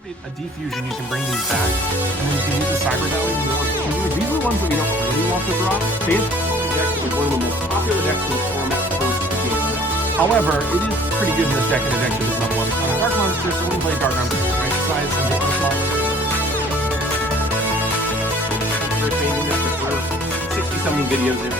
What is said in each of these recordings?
A defusion, you can bring these back, and then you can use the Cyber Valley more. These are the ones that we don't really want to drop. Phantasmal deck is one of the most popular decks in the format first game. However, it is pretty good in this deck, and it actually does not want to Dark Monsters, so when you play Dark Monsters, you exercise some different monsters. We're changing this for 60-something videos in.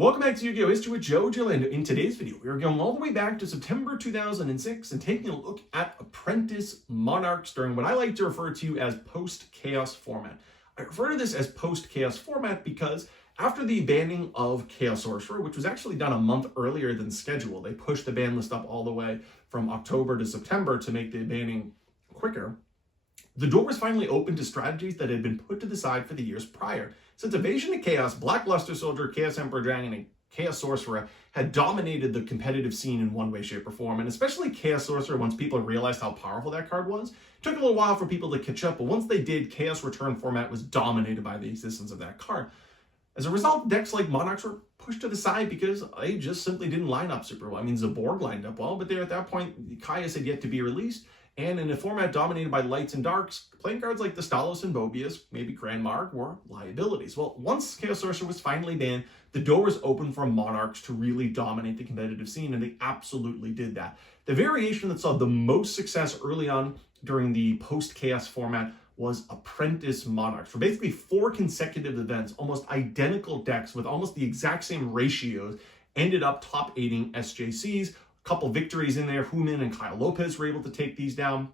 Welcome back to Yu-Gi-Oh! History with Joe Giorlando. In today's video, we are going all the way back to September 2006 and taking a look at Apprentice Monarchs during what I like to refer to as post-Chaos format. I refer to this as post-Chaos format because after the banning of Chaos Sorcerer, which was actually done a month earlier than scheduled, they pushed the ban list up all the way from October to September to make the banning quicker. The door was finally open to strategies that had been put to the side for the years prior. Since Evasion of Chaos, Black Luster Soldier, Chaos Emperor Dragon, and Chaos Sorcerer had dominated the competitive scene in one way, shape, or form, and especially Chaos Sorcerer, once people realized how powerful that card was. It took a little while for people to catch up, but once they did, Chaos Return format was dominated by the existence of that card. As a result, decks like Monarchs were pushed to the side because they just simply didn't line up super well. I mean, Zaborg lined up well, but there at that point, Caius had yet to be released. And in a format dominated by lights and darks, playing cards like the Stalos and Bobius, maybe Grand Mark, were liabilities. Well, once Chaos Sorcerer was finally banned, the door was open for Monarchs to really dominate the competitive scene, and they absolutely did that. The variation that saw the most success early on during the post-Chaos format was Apprentice Monarchs. For basically 4 consecutive events, almost identical decks with almost the exact same ratios ended up top 8ing SJCs. Couple victories in there. Human and Kyle Lopez were able to take these down.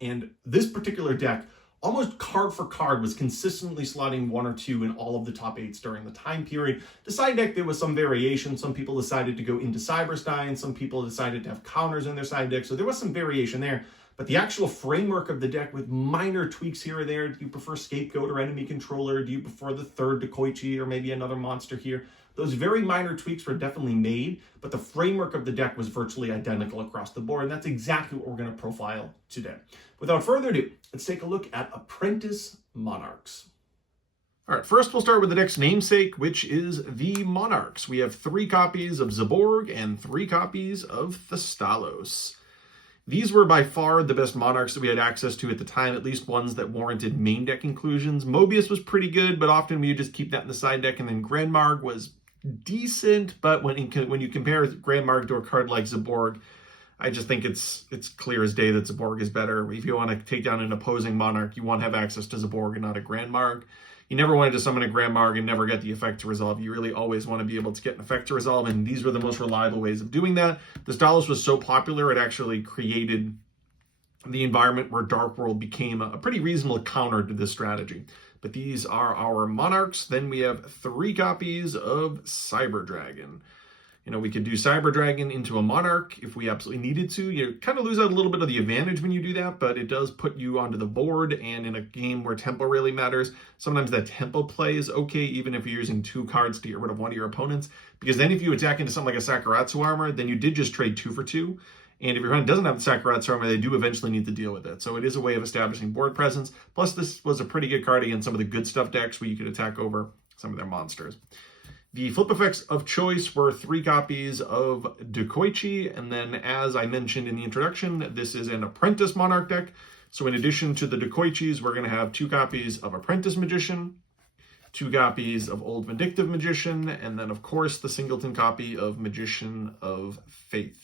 And this particular deck, almost card for card, was consistently slotting 1 or 2 in all of the top 8s during the time period. The side deck, there was some variation. Some people decided to go into Cyberstein. Some people decided to have counters in their side deck. So there was some variation there. But the actual framework of the deck with minor tweaks here or there. Do you prefer Scapegoat or Enemy Controller? Do you prefer the third Dekoichi or maybe another monster here? Those very minor tweaks were definitely made, but the framework of the deck was virtually identical across the board, and that's exactly what we're going to profile today. Without further ado, let's take a look at Apprentice Monarchs. All right, first we'll start with the deck's namesake, which is the Monarchs. We have 3 copies of Zaborg and 3 copies of the Stalos. These were by far the best Monarchs that we had access to at the time, at least ones that warranted main deck inclusions. Mobius was pretty good, but often we would just keep that in the side deck, and then Grand Marg was decent, but when you compare Grand Marg to a card like Zaborg, I just think it's clear as day that Zaborg is better. If you want to take down an opposing Monarch, you want to have access to Zaborg and not a Grand Marg. You never wanted to summon a Grand Marg and never get the effect to resolve. You really always want to be able to get an effect to resolve, and these were the most reliable ways of doing that. The Stalos was so popular, it actually created the environment where Dark World became a pretty reasonable counter to this strategy. But these are our Monarchs. Then we have 3 copies of Cyber Dragon. You know, we could do Cyber Dragon into a Monarch if we absolutely needed to. You kind of lose out a little bit of the advantage when you do that, but it does put you onto the board, and in a game where tempo really matters, sometimes that tempo play is okay, even if you're using 2 cards to get rid of one of your opponents, because then if you attack into something like a Sakuratsu armor, then you did just trade 2 for 2, and if your opponent doesn't have the Sakuratsu armor, they do eventually need to deal with it. So it is a way of establishing board presence. Plus, this was a pretty good card against some of the good stuff decks where you could attack over some of their monsters. The flip effects of choice were 3 copies of Dekoichi, and then as I mentioned in the introduction, this is an Apprentice Monarch deck. So in addition to the Dekoichis, we're going to have 2 copies of Apprentice Magician, 2 copies of Old Vindictive Magician, and then of course the singleton copy of Magician of Faith.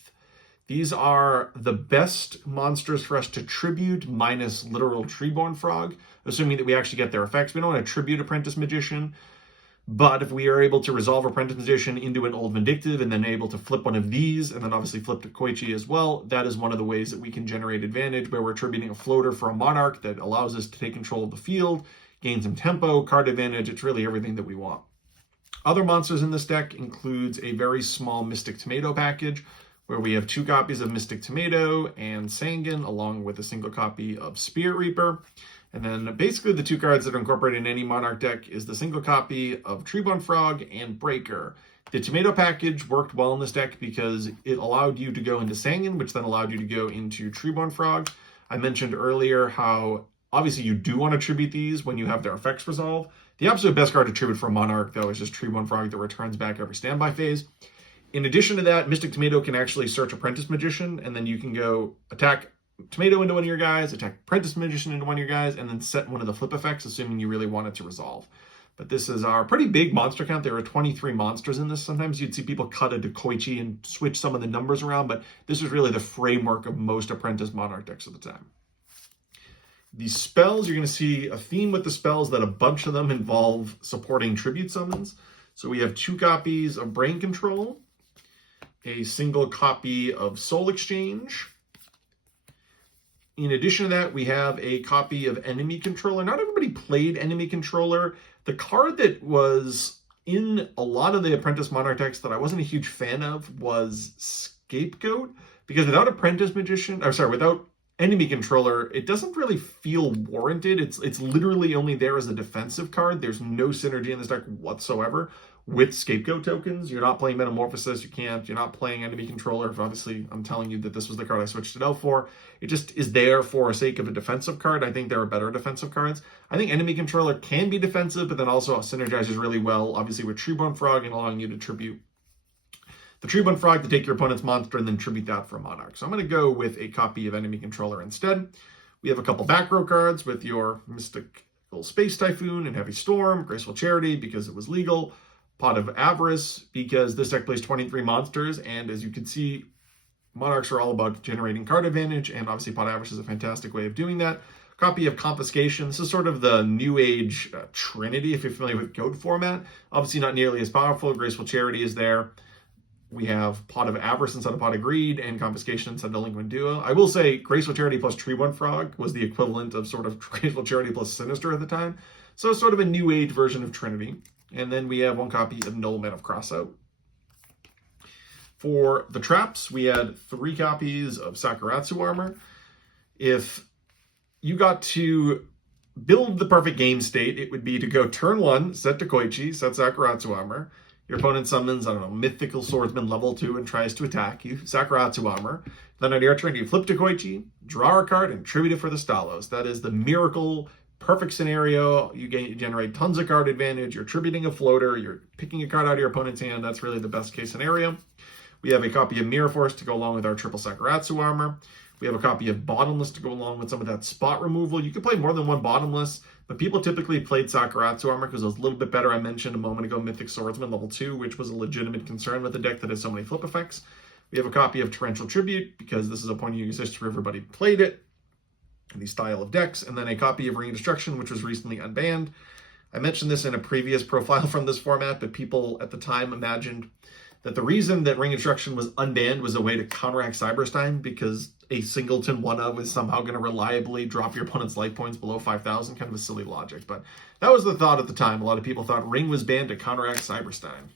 These are the best monsters for us to tribute minus literal Treeborn Frog, assuming that we actually get their effects. We don't want to tribute Apprentice Magician, but if we are able to resolve Apprentice Magician into an Old Vindictive and then able to flip one of these and then obviously flip to Koichi as well, that is one of the ways that we can generate advantage, where we're tributing a floater for a Monarch that allows us to take control of the field, gain some tempo, card advantage. It's really everything that we want. Other monsters in this deck includes a very small Mystic Tomato package, where we have 2 copies of Mystic Tomato and Sangan, along with a single copy of Spirit Reaper. And then basically the 2 cards that are incorporated in any Monarch deck is the single copy of Treeborn Frog and Breaker. The Tomato package worked well in this deck because it allowed you to go into Sangan, which then allowed you to go into Treeborn Frog. I mentioned earlier how obviously you do want to tribute these when you have their effects resolve. The absolute best card to tribute for a Monarch, though, is just Treeborn Frog that returns back every standby phase. In addition to that, Mystic Tomato can actually search Apprentice Magician, and then you can go attack Tomato into one of your guys, attack Apprentice Magician into one of your guys, and then set one of the flip effects, assuming you really want it to resolve. But this is our pretty big monster count. There are 23 monsters in this. Sometimes you'd see people cut a Dekoichi and switch some of the numbers around, but this is really the framework of most Apprentice Monarch decks at the time. The spells, you're going to see a theme with the spells that a bunch of them involve supporting tribute summons. So we have 2 copies of Brain Control, a single copy of Soul Exchange. In addition to that, we have a copy of Enemy Controller. Not everybody played Enemy Controller. The card that was in a lot of the Apprentice Monarch decks that I wasn't a huge fan of was Scapegoat, because without Apprentice Magician, without Enemy Controller, it doesn't really feel warranted. It's literally only there as a defensive card. There's no synergy in this deck whatsoever with Scapegoat tokens. You're not playing Metamorphosis, you're not playing Enemy Controller. Obviously, I'm telling you that this was the card I switched it out for. It just is there for the sake of a defensive card. I think there are better defensive cards. I think Enemy Controller can be defensive, but then also synergizes really well, obviously, with Treeborn Frog and allowing you to tribute the Treeborn Frog to take your opponent's monster and then tribute that for a Monarch. So I'm going to go with a copy of Enemy Controller instead. We have a couple back row cards with your Mystical Space Typhoon and Heavy Storm, Graceful Charity because it was legal, Pot of Avarice because this deck plays 23 monsters, and as you can see, Monarchs are all about generating card advantage, and obviously Pot of Avarice is a fantastic way of doing that. Copy of Confiscation. This is sort of the new age Trinity, if you're familiar with Goat format. Obviously not nearly as powerful. Graceful Charity is there. We have Pot of Avarice instead of Pot of Greed, and Confiscation instead of Delinquent Duo. I will say Graceful Charity plus Treeborn Frog was the equivalent of sort of Graceful Charity plus Sinister at the time. So sort of a new age version of Trinity. And then we have 1 copy of Nobleman of Crossout. For the traps, we had 3 copies of Sakuratsu Armor. If you got to build the perfect game state, it would be to go turn 1, set Dekoichi, set Sakuratsu Armor. Your opponent summons, Mythical Swordsman level 2 and tries to attack you, Sakuratsu Armor. Then on your turn, you flip Dekoichi, draw a card, and tribute it for the Stalos. That is the miracle perfect scenario. You generate tons of card advantage. You're tributing a floater. You're picking a card out of your opponent's hand. That's really the best case scenario. We have a copy of Mirror Force to go along with our triple Sakuratsu Armor. We have a copy of Bottomless to go along with some of that spot removal. You can play more than 1 Bottomless, but people typically played Sakuratsu Armor because it was a little bit better. I mentioned a moment ago Mythic Swordsman level 2, which was a legitimate concern with the deck that has so many flip effects. We have a copy of Torrential Tribute because this is a point in use history everybody played it in the style of decks, and then a copy of Ring of Destruction, which was recently unbanned. I mentioned this in a previous profile from this format, but people at the time imagined that the reason that Ring of Destruction was unbanned was a way to counteract Cyberstein, because a singleton 1-of is somehow going to reliably drop your opponent's life points below 5,000. Kind of a silly logic, but that was the thought at the time. A lot of people thought Ring was banned to counteract Cyberstein.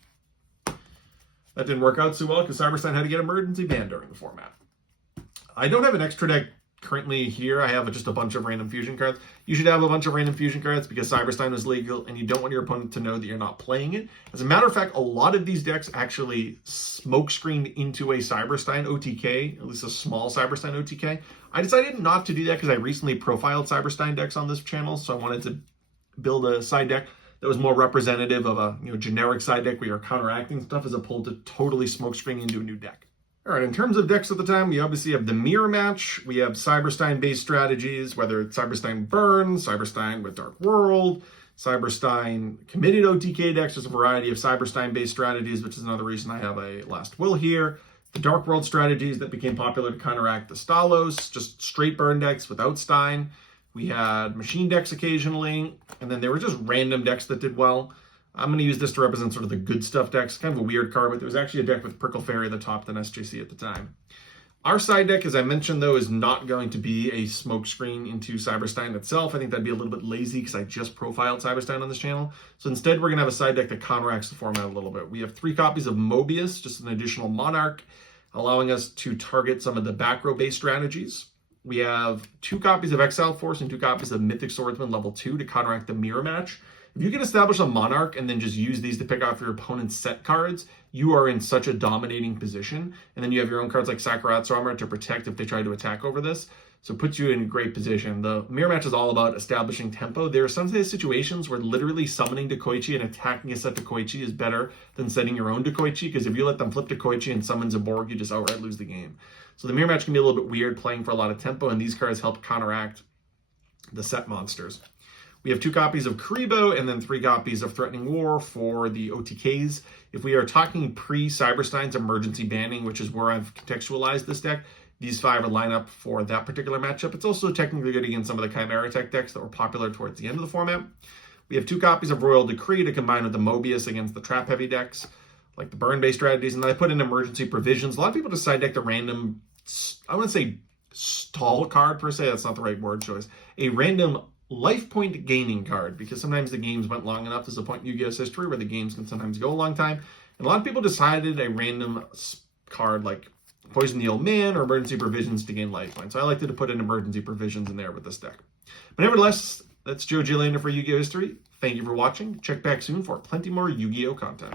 That didn't work out so well because Cyberstein had to get emergency banned during the format. I don't have an extra deck currently here. I have just a bunch of random fusion cards. You should have a bunch of random fusion cards because Cyberstein was legal and you don't want your opponent to know that you're not playing it. As a matter of fact, a lot of these decks actually smokescreened into a Cyberstein OTK, at least a small Cyberstein OTK. I decided not to do that because I recently profiled Cyberstein decks on this channel, so I wanted to build a side deck that was more representative of a generic side deck where you're counteracting stuff as opposed to totally smokescreening into a new deck. All right, in terms of decks at the time, we obviously have the Mirror Match. We have Cyberstein-based strategies, whether it's Cyberstein Burn, Cyberstein with Dark World, Cyberstein committed OTK decks. There's a variety of Cyberstein-based strategies, which is another reason I have a Last Will here. The Dark World strategies that became popular to counteract the Stalos, just straight burn decks without Stein. We had machine decks occasionally, and then there were just random decks that did well. I'm going to use this to represent sort of the good stuff decks. Kind of a weird card, but there was actually a deck with Prickle Fairy at the top than SJC at the time. Our side deck, as I mentioned, though, is not going to be a smokescreen into Cyberstein itself. I think that'd be a little bit lazy because I just profiled Cyberstein on this channel. So instead, we're going to have a side deck that counteracts the format a little bit. We have 3 copies of Mobius, just an additional Monarch, allowing us to target some of the back row-based strategies. We have 2 copies of Exile Force and 2 copies of Mythic Swordsman level 2 to counteract the Mirror Match. If you can establish a Monarch and then just use these to pick off your opponent's set cards, you are in such a dominating position. And then you have your own cards like Sakarat's Armor to protect if they try to attack over this. So it puts you in a great position. The mirror match is all about establishing tempo. There are some situations where literally summoning Dekoichi and attacking a set Dekoichi is better than setting your own Dekoichi, because if you let them flip Dekoichi and summons a Borg, you just outright lose the game. So the mirror match can be a little bit weird playing for a lot of tempo, and these cards help counteract the set monsters. We have 2 copies of Karibo and then 3 copies of Threatening War for the OTKs. If we are talking pre-Cyberstein's emergency banning, which is where I've contextualized this deck, these 5 would line up for that particular matchup. It's also technically good against some of the Chimera Tech decks that were popular towards the end of the format. We have 2 copies of Royal Decree to combine with the Mobius against the trap-heavy decks, like the burn-based strategies. And then I put in emergency provisions. A lot of people just side deck the random, I wouldn't say stall card per se, that's not the right word choice, a random life point gaining card, because sometimes the games went long enough. There's a point in Yu-Gi-Oh's history where the games can sometimes go a long time. And a lot of people decided a random card like Poison the Old Man or Emergency Provisions to gain life points. So I like to put in Emergency Provisions in there with this deck. But nevertheless, that's Giorlando for Yu-Gi-Oh! History. Thank you for watching. Check back soon for plenty more Yu-Gi-Oh! content.